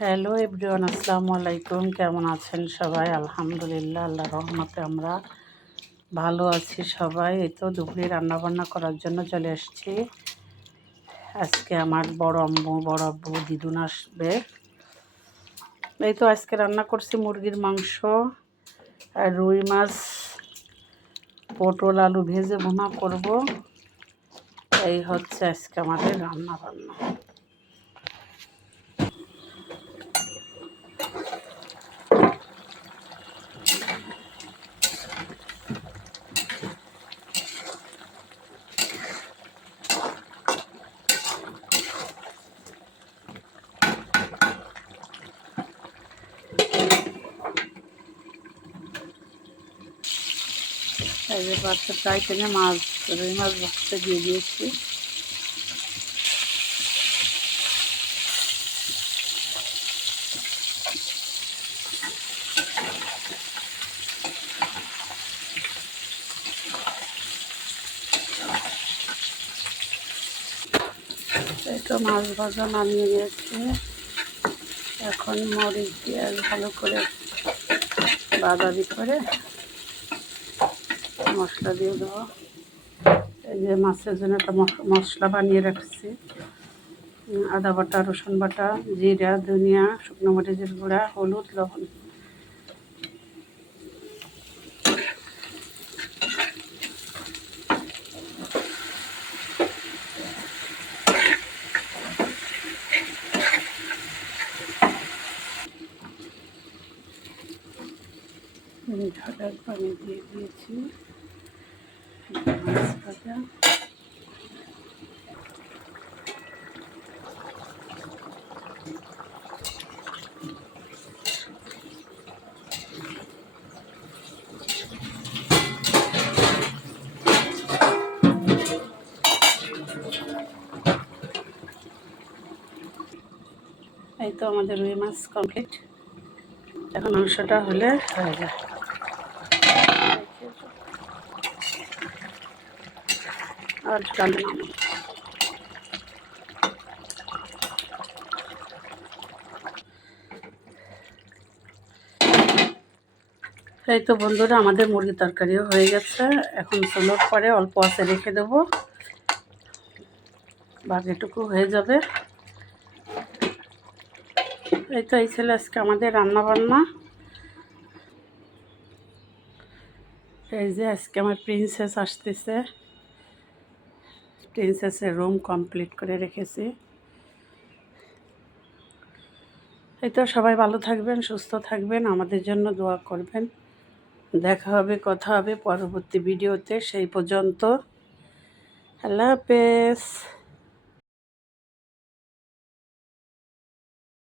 Hello everyone, আসসালামু আলাইকুম। কেমন আছেন সবাই? আলহামদুলিল্লাহ, আল্লাহর রহমতে আমরা ভালো আছি সবাই। এই তো দুপুরে রান্নাবান্না করার জন্য চলে এসেছি। আজকে আমার বড় আব্বু দিদুন আসবে। এই তো আজকে রান্না করছি মুরগির মাংস আর রুই মাছ, পটল আলু ভেজে ভুনা করব। এই হচ্ছে আজকে আমাদের রান্না। এই যে বাচ্চা ফ্রাই প্যানে রুই মাছ ভাজতে দিয়ে দিয়েছি। এই তো মাছ ভাজা নামিয়ে নিয়েছি। এখন মরিচ পেঁয়াজ ভালো করে বাদামি করে মশলা দিয়ে দেবো। এই যে মাছের জন্য একটা মশলা বানিয়ে রাখছি। আদা বাটা, রসুন বাটা, জিরা, ধনিয়া, শুকনো মরিচের গুঁড়া, হলুদ, লবণ। ঢাকার পানি দিয়ে দিয়েছি। মাছ ভাজা এই তো আমাদের রুই মাছ কমপ্লিট। এখন মাংসটা হলে হয়ে যায়। আর এই তো বন্ধুরা, আমাদের মুরগির তরকারিও হয়ে গেছে। এখন চুলোর পরে অল্প আঁচে রেখে দেবো, বাকিটুকু হয়ে যাবে। এই তো এই ছিল আজকে আমাদের রান্নাবান্না। এই যে আজকে আমার প্রিন্সেস আসতেছে, প্রিন্সেসের রুম কমপ্লিট করে রেখেছি। এই তো সবাই ভালো থাকবেন, সুস্থ থাকবেন, আমাদের জন্য দোয়া করবেন। দেখা হবে, কথা হবে পরবর্তী ভিডিওতে। সেই পর্যন্ত আল্লাহ হাফেজ।